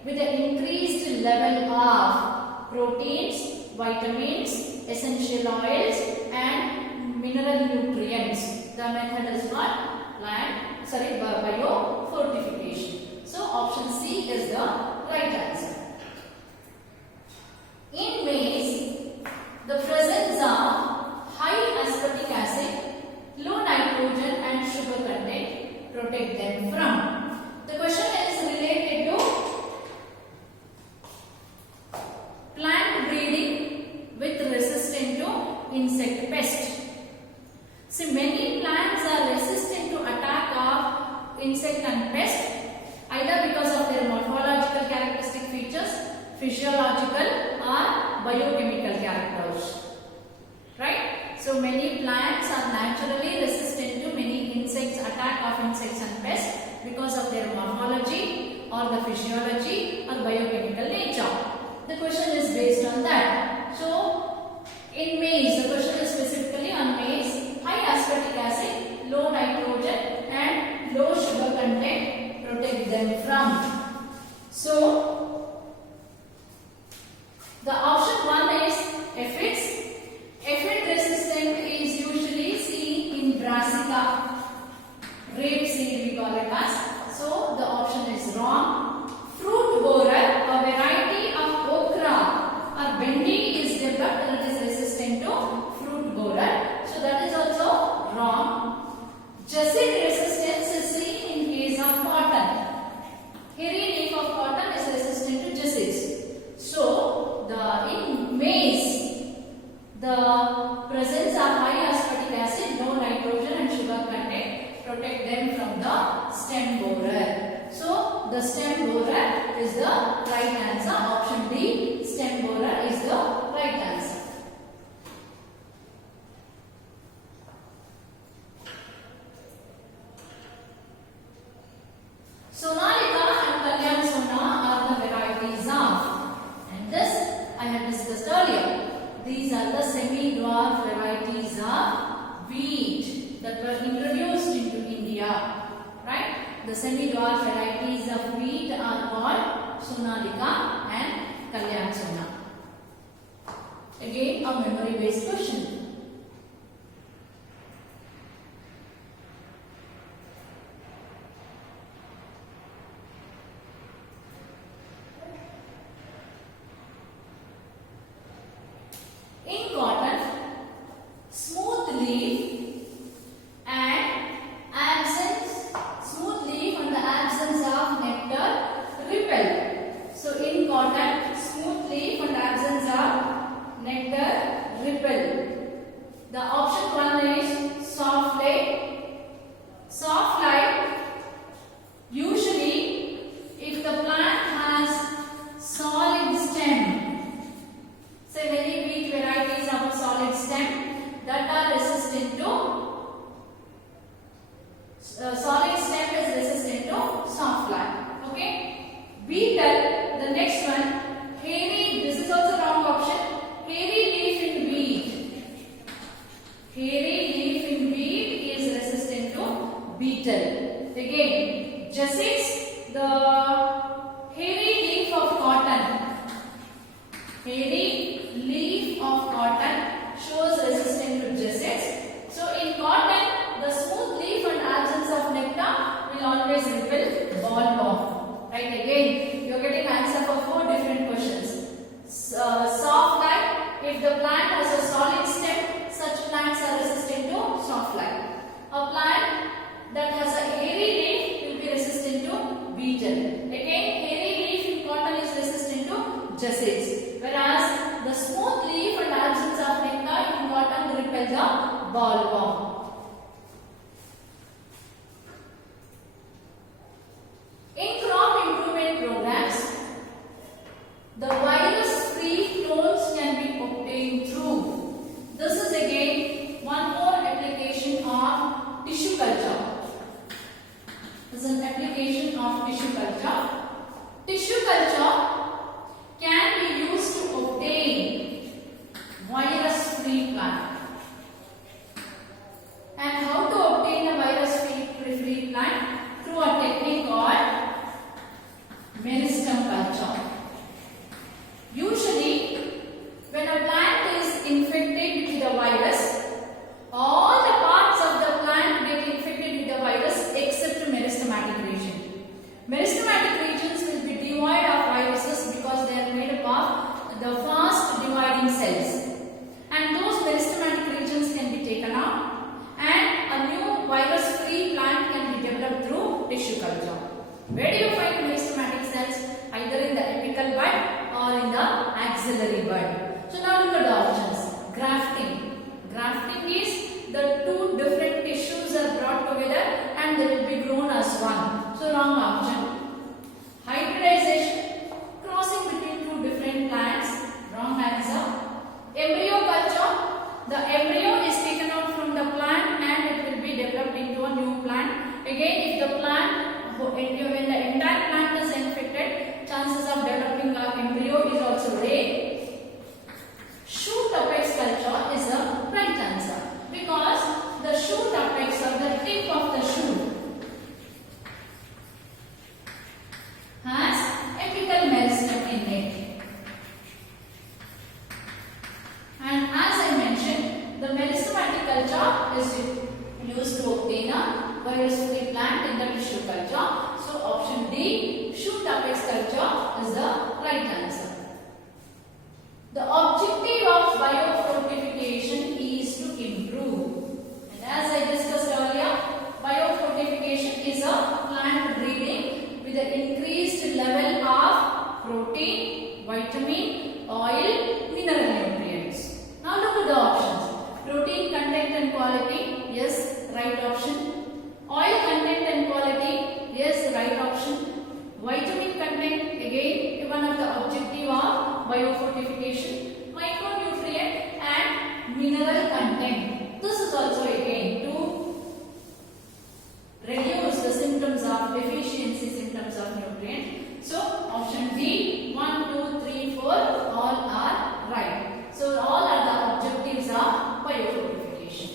with an increased level of proteins, vitamins, essential oils and mineral nutrients. The method is called biofortification. So option C is the right answer. In maize, the presence of high aspartic acid, low nitrogen and sugar content protect them from. The question is related to plant breeding with resistant to insect pest. See, many plants are resistant to attack of insect and pest, either because of their morphological characteristic features, physiological or biochemical characters. Right? So many plants are naturally resistant to many insects, attack of insects and pests because of their morphology or the physiology or biochemical nature. The question is based on that. So in maize, the question is specifically on maize, high aspartic acid, low nitrogen and low sugar content protect them from. So the option 1 is aphids. Aphid resistant is usually seen in Brassica. Rapeseed we call it as. So the option is wrong. Fruit borer, a variety of okra or bendi is developed and it is resistant to fruit borer. So that is also wrong. Jacid resistance is seen in case of cotton. Hairy leaf of cotton is resistant to jacid. So in maize, the presence of high aspartic acid, low nitrogen and sugar content protect them from the stem borer. So the stem borer is the right answer. Option D, stem borer is the right answer. Sonalika and Kalyan Sona are the varieties of, and this I had discussed earlier. These are the semi-dwarf varieties of wheat that were introduced into India. Right? The semi-dwarf varieties of wheat are called Sonalika and Kalyan Sona. Again, a memory-based question. In cotton, smooth leaf and the absence of nectar repel. So in cotton, smooth leaf and absence of nectar repel. Hairy leaf of cotton shows resistance to gestates. So in cotton, the smooth leaf and absence of nectar will always repel bollworm. Right, again, you are getting answer for 4 different questions. Soft light, if the plant has a solid stem, such plants are resistant to soft light. A plant that has a hairy leaf will be resistant to beetle. Again, hairy leaf in cotton is resistant to gestates, whereas the smooth leaf and absence of nectar in cotton repel the bollworm. In crop improvement programs, the virus-free clones can be obtained through. This is again one more application of tissue culture. This is an application of tissue culture. Tissue culture can be used to obtain virus-free plant. And how to obtain a virus-free plant? Through a technique called meristem culture. Usually, when a plant is infected with a virus, all the parts of the plant get infected with the virus except meristematic region. Meristematic regions will be devoid of viruses because they are made up of the fast dividing cells. And those meristematic regions can be taken out and a new virus-free plant can be developed through tissue culture. Where do you find meristematic cells? Either in the apical bud or in the axillary bud. So now look at the options. Grafting. Grafting is the 2 different tissues are brought together and they will be grown as one. So wrong option. Hybridization. Crossing between 2 different plants. Wrong answer. Embryo culture. The embryo is taken out from the plant and it will be developed into a new plant. Again, if the plant, when the entire plant is infected, chances of developing an embryo is also rare. Shoot apex culture is the right answer because the shoot apex or the tip of the shoot has apical meristem in it. And as I mentioned, the meristematic culture is used to obtain a virus-free plant in the tissue culture. So option D, shoot apex culture is the right answer. The objective of biofortification is to improve. And as I discussed earlier, biofortification is a plant breeding with an increased level of protein, vitamin, oil, mineral nutrients. Now look at the options. Protein content and quality, yes, right option. Oil content and quality, yes, right option. Vitamin content, again, one of the objective of biofortification. Micronutrient and mineral content. This is also again to reduce the symptoms of deficiency, symptoms of nutrient. So option D, 1, 2, 3, 4, all are right. So all are the objectives of biofortification.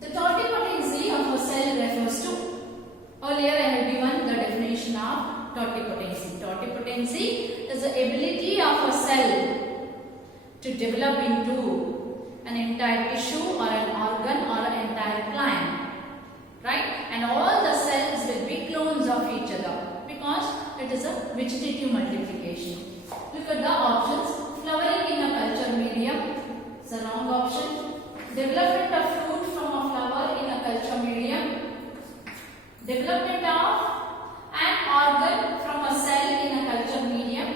The totipotency of a cell refers to, earlier I have given the definition of totipotency. Totipotency is the ability of a cell to develop into an entire tissue or an organ or an entire plant. Right? And all the cells will be clones of each other because it is a vegetative multiplication. Look at the options. Flowering in a culture medium is a wrong option. Development of fruit from a flower in a culture medium. Development of an organ from a cell in a culture medium.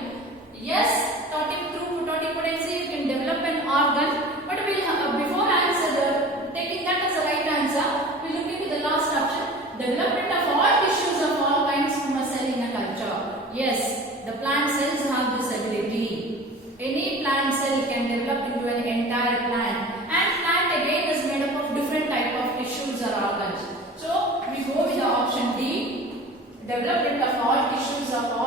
Yes, totipotency, you can develop an organ, but we'll before answer taking that as a right answer, we'll look into the last option. Development of all tissues of all kinds from a cell in a culture. Yes, the plant cells have this ability. Any plant cell can develop into an entire plant. And plant again is made up of different type of tissues or organs. So we go with the option D. Development of all tissues of all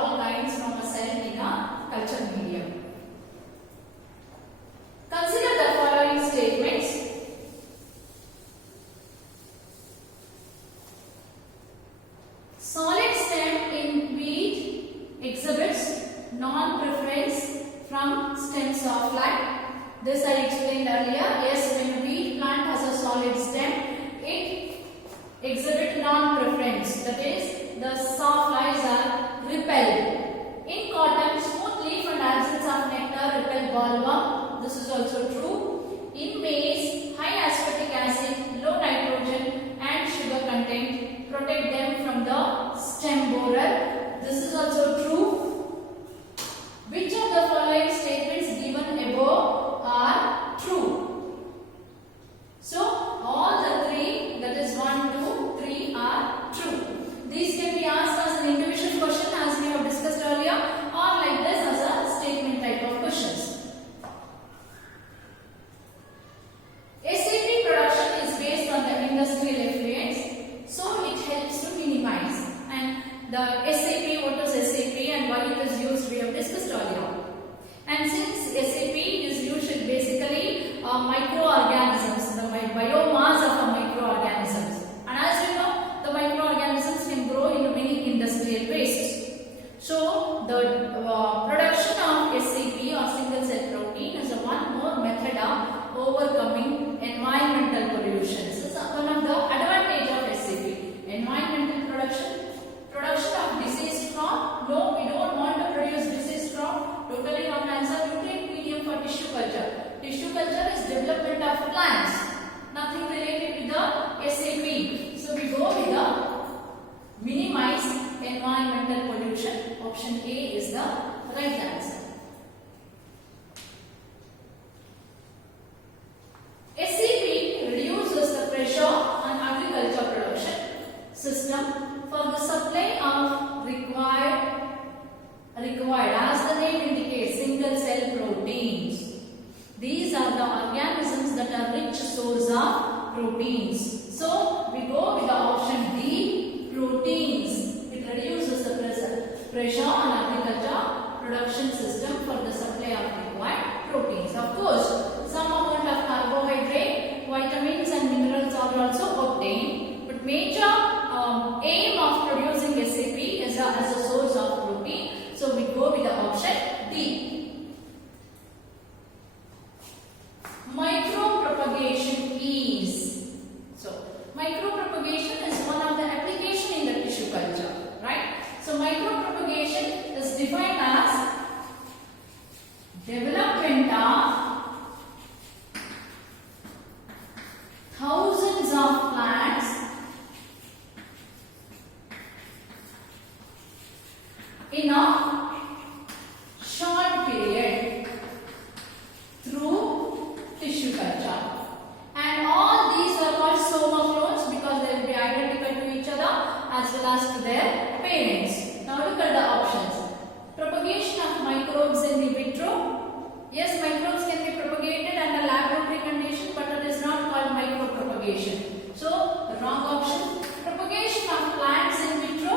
soft light. This I explained earlier. Yes, when a wheat plant has a solid stem, it exhibit non-preference. That is, the soft lights are repelled. In cotton, smooth leaf and absence of nectar repel bollworm. This is also true. In maize, high aspartic acid, low nitrogen and sugar content protect them from the stem borer. This is also true. Which of the following statements given above are true? So, all the three, that is 1, 2, 3 are true. These can be asked as an individual question as we have discussed earlier, or like this as a statement type of questions. SAP production is based on the industrial effluents, so it helps to minimize. And the SAP, what is SAP and why it is used, we have discussed earlier. And since SAP is used basically microorganisms, the biomass of microorganisms. And as you know, the microorganisms can grow into many industrial wastes. So the production of SAP or single cell protein is one more method of overcoming environmental pollution. This is one of the advantage of SAP. Environmental production of diseased crop. No, we don't want to produce diseased crop. Totally wrong answer. You take medium for tissue culture. Tissue culture is development of plants. Nothing related with the SAP. So we go with the minimize environmental pollution. Option A is the right answer. SAP reduces the pressure on agriculture production system for the supply of required as the name indicates single cell proteins. These are the organisms that are rich source of proteins. So we go with the option D, proteins. It reduces the pressure on agriculture production system for the supply of required proteins. Of course, some amount of carbohydrate, vitamins and minerals are also obtained, but major aim of producing SAP is as a source of protein. So we go with the option D. Micropropagation is. So micropropagation is one of the application in the tissue culture, right? So micropropagation is defined as development of thousands of plants in a short period through tissue culture. And all these are called soma clones because they will be identical to each other as well as to their parents. Now look at the options. Propagation of microbes in vitro. Yes, microbes can be propagated under laboratory condition, but it is not called micropropagation. So the wrong option. Propagation of plants in vitro.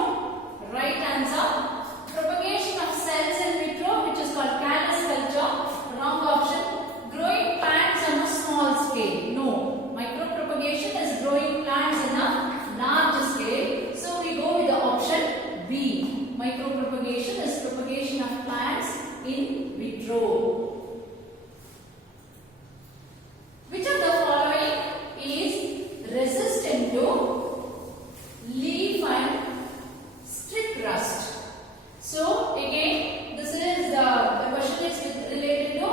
Right answer. Propagation of cells in vitro, which is called callus culture. Wrong option. Growing plants on a small scale. No. Micropropagation is growing plants in a large scale. So we go with the option B. Micropropagation is propagation of plants in vitro. Which of the following is resistant to leaf and strip rust? So again, this is the question is related to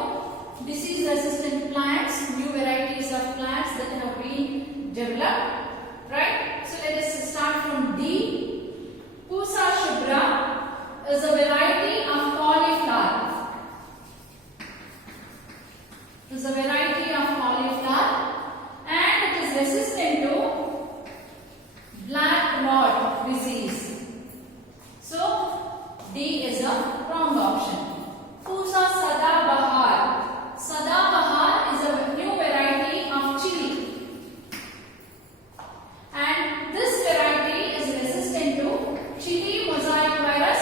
disease resistant plants, new varieties of plants that have been developed, right? So let us start from D. Pusa shubra is a variety of cauliflower. Is a variety of cauliflower and it is resistant to black rot disease. So D is a wrong option. Pusa sadabahar. Sadabahar is a new variety of chili. And this variety is resistant to chili mosaic virus,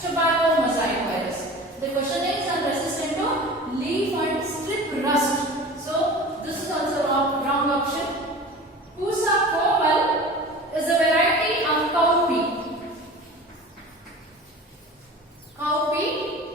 tobacco mosaic virus. The question is resistant to leaf and strip rust. So this is also wrong option. Pusa komal is a variety of cowpea. Cowpea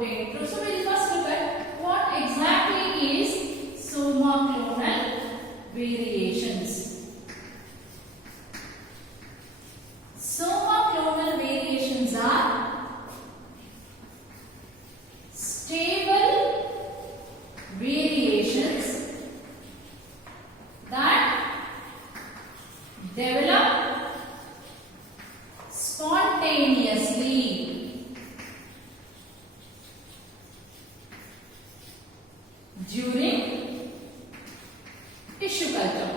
obtained through. So we'll first look at what exactly is somaclonal variations. Somaclonal variations are stable variations that develop spontaneously during tissue culture.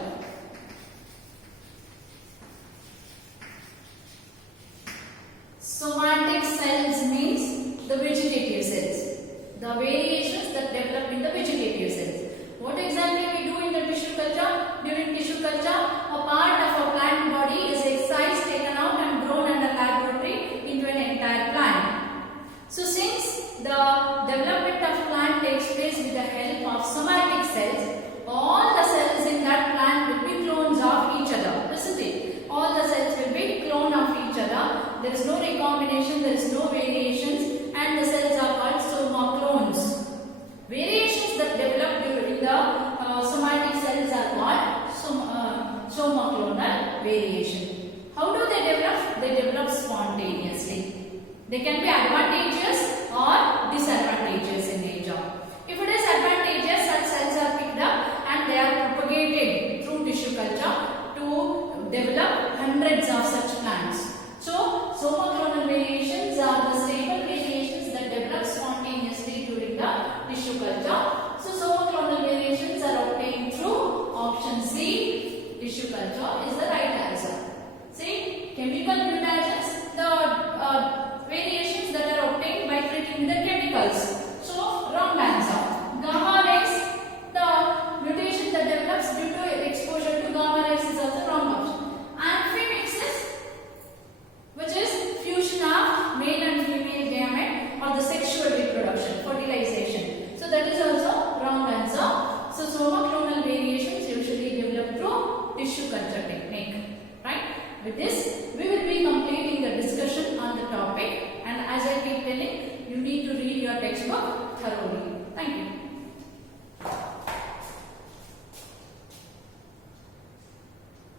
Somatic cells means the vegetative cells, the variations that develop in the vegetative cells. What exactly we do in the tissue culture? During tissue culture, a part of a plant body is excised, taken out and grown under laboratory into an entire plant. So since the development of plant takes place with the help of somatic cells, all the cells in that plant will be clones of each other, isn't it? All the cells will be clone of each other. There is no recombination, there is no variations, and the cells are called somaclones. Variations that develop during the somatic cells are called somaclonal variation. How do they develop? They develop spontaneously. They can be advantageous or disadvantageous in nature. If it is advantageous, such cells are picked up and they are propagated through tissue culture to develop hundreds of such plants. So, somaclonal variations are the stable variations that develop spontaneously during the tissue culture. So, somaclonal variations are obtained through option C, tissue culture is the right answer. See, chemical mutagens, the variations that are obtained by treating the chemicals. So, wrong answer. Gamma rays, the mutation that develops due to exposure to gamma rays is also wrong option. Amphimixis, which is fusion of male and female gamete or the sexual reproduction, fertilization. So, that is also wrong answer. So, somaclonal variations usually develop through tissue culture technique. Right? With this, we will be completing the discussion on the topic, and as I keep telling, you need to read your textbook